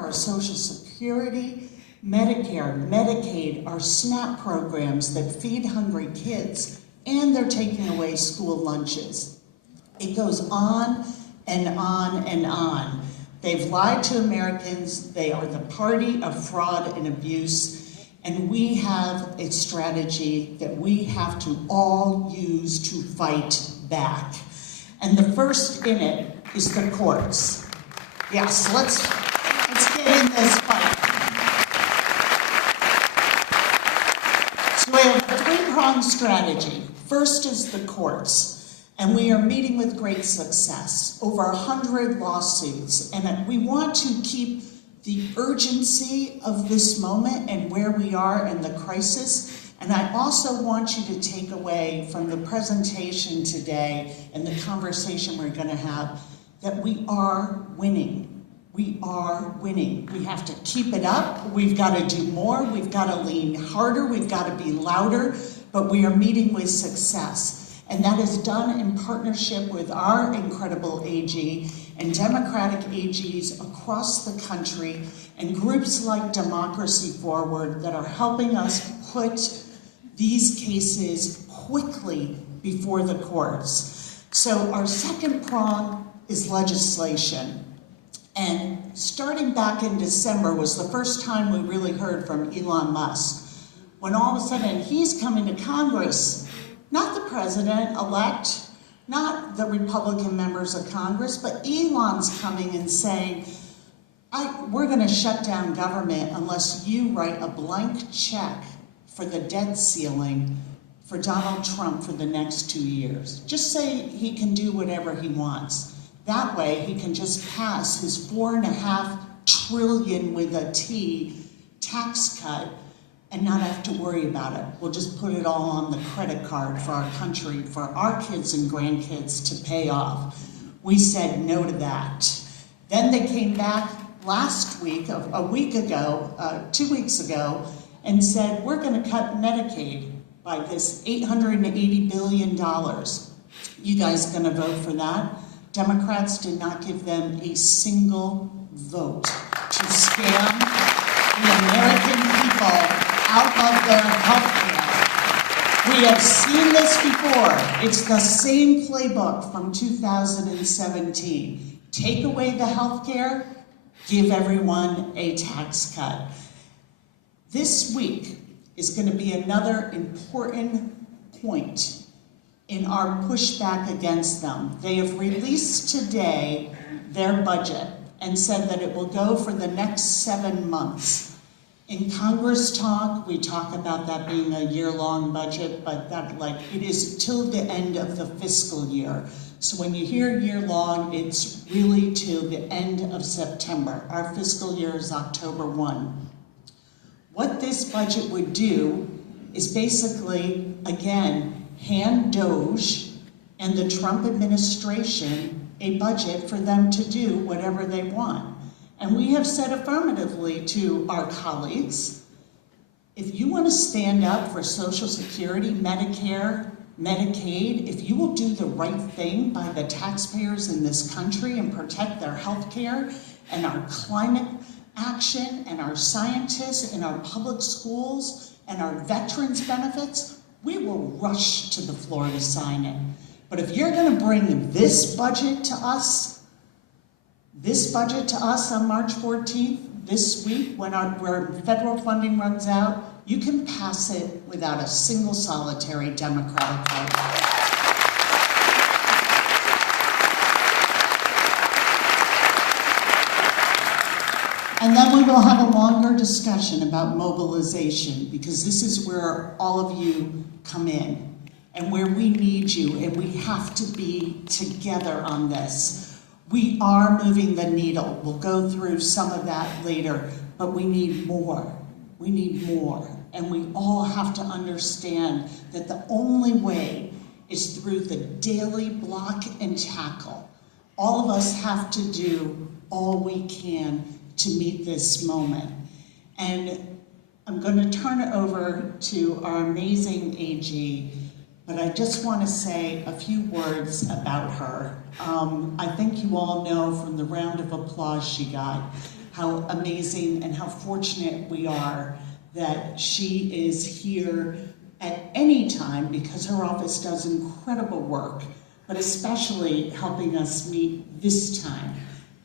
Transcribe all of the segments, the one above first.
our Social Security, Medicare, Medicaid, our SNAP programs that feed hungry kids, and they're taking away school lunches. It goes on and on and on. They've lied to Americans. They are the party of fraud and abuse, and we have a strategy that we have to all use to fight back. And the first in it is the courts. Yes, let's get in this fight. So we have a three-pronged strategy. First is the courts, and we are meeting with great success. Over 100 lawsuits, and we want to keep the urgency of this moment and where we are in the crisis. And I also want you to take away from the presentation today and the conversation we're going to have that we are winning. We are winning. We have to keep it up. We've got to do more. We've got to lean harder. We've got to be louder, but we are meeting with success. And that is done in partnership with our incredible AG and Democratic AGs across the country and groups like Democracy Forward that are helping us put these cases quickly before the courts. So our second prong is legislation. And starting back in December was the first time we really heard from Elon Musk, when all of a sudden he's coming to Congress, not the president-elect, not the Republican members of Congress, but Elon's coming and saying, we're going to shut down government unless you write a blank check for the debt ceiling for Donald Trump for the next 2 years. Just say he can do whatever he wants. That way he can just pass his $4.5 trillion with a T tax cut and not have to worry about it. We'll just put it all on the credit card for our country, for our kids and grandkids to pay off. We said no to that. Then they came back last week, a week ago, 2 weeks ago, and said, we're gonna cut Medicaid by this $880 billion. You guys gonna vote for that? Democrats did not give them a single vote to scam the American people out of their health care. We have seen this before. It's the same playbook from 2017. Take away the health care, give everyone a tax cut. This week is going to be another important point in our pushback against them. They have released today their budget and said that it will go for the next 7 months. In Congress talk, we talk about that being a year-long budget, but that it is till the end of the fiscal year. So when you hear year-long, it's really till the end of September. Our fiscal year is October 1. What this budget would do is basically, again, hand DOGE and the Trump administration a budget for them to do whatever they want. And we have said affirmatively to our colleagues, if you want to stand up for Social Security, Medicare, Medicaid, if you will do the right thing by the taxpayers in this country and protect their health care and our climate action and our scientists and our public schools and our veterans benefits, we will rush to the floor to sign it. But if you're going to bring this budget to us on March 14th, this week, when where federal funding runs out, you can pass it without a single solitary Democratic vote. And then we will have a longer discussion about mobilization, because this is where all of you come in and where we need you, and we have to be together on this. We are moving the needle. We'll go through some of that later, but we need more. We need more. And we all have to understand that the only way is through the daily block and tackle. All of us have to do all we can to meet this moment. And I'm going to turn it over to our amazing AG, but I just want to say a few words about her. I think you all know from the round of applause she got how amazing and how fortunate we are that she is here at any time, because her office does incredible work, but especially helping us meet this time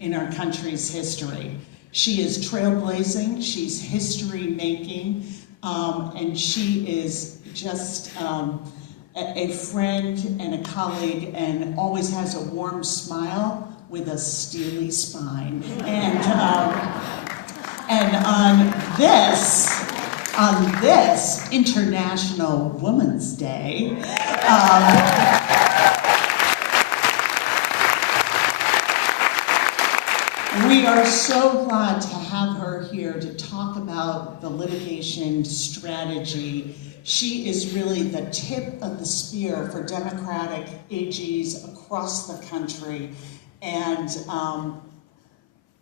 in our country's history. She is trailblazing, she's history making, and she is just a friend and a colleague, and always has a warm smile with a steely spine. And on this International Women's Day, we are so glad to have her here to talk about the litigation strategy. She is really the tip of the spear for Democratic AGs across the country. And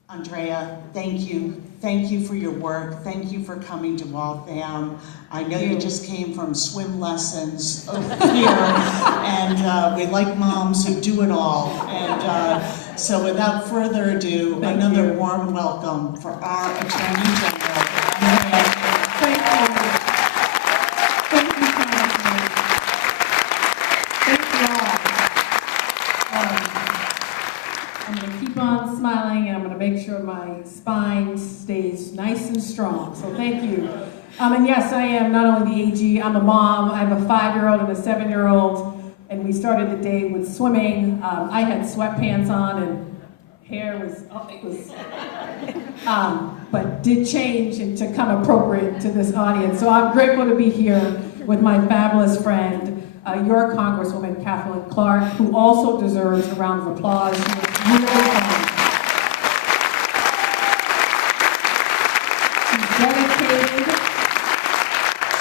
Andrea, thank you. Thank you for your work. Thank you for coming to Waltham. I know you just came from swim lessons over here, and we like moms who do it all. And so without further ado, another warm welcome for our Attorney General, Andrea. Thank you. Thank you, Congressman. Thank you all. I'm going to keep on smiling, and I'm going to make sure my spine stays nice and strong. So thank you. And yes, I am not only the AG, I'm a mom. I have a 5-year-old and a 7-year-old. And we started the day with swimming. I had sweatpants on, and hair was, but did change and to come appropriate to this audience. So I'm grateful to be here with my fabulous friend, your Congresswoman Katherine Clark, who also deserves a round of applause. She's dedicated.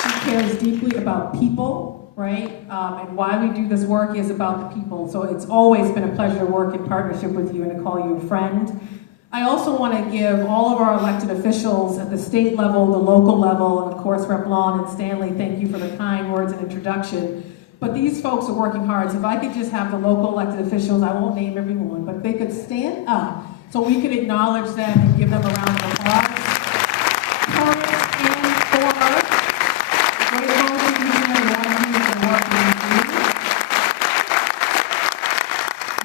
She cares deeply about people. Right? And why we do this work is about the people. So it's always been a pleasure to work in partnership with you and to call you a friend. I also want to give all of our elected officials at the state level, the local level, and of course Rep. Lawn and Stanley, thank you for the kind words and introduction. But these folks are working hard, so if I could just have the local elected officials, I won't name everyone, but if they could stand up so we could acknowledge them and give them a round of applause. Current and former.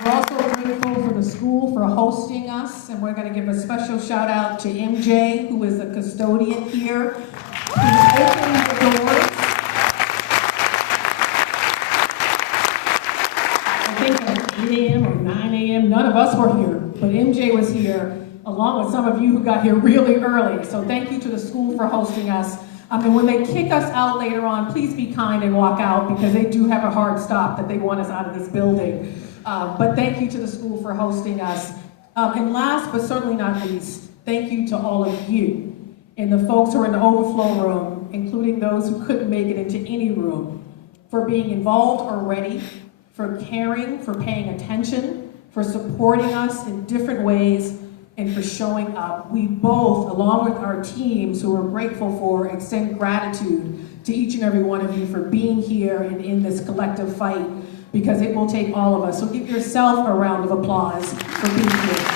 We're also grateful for the school for hosting us, and we're going to give a special shout out to MJ, who is the custodian here, who's opening the doors. I think at 8 a.m. or 9 a.m., none of us were here, but MJ was here, along with some of you who got here really early. So thank you to the school for hosting us. And when they kick us out later on, please be kind and walk out, because they do have a hard stop that they want us out of this building. But thank you to the school for hosting us. And last but certainly not least, thank you to all of you and the folks who are in the overflow room, including those who couldn't make it into any room, for being involved already, for caring, for paying attention, for supporting us in different ways, and for showing up. We both, along with our teams who we're grateful for, extend gratitude to each and every one of you for being here and in this collective fight, because it will take all of us. So give yourself a round of applause for being here.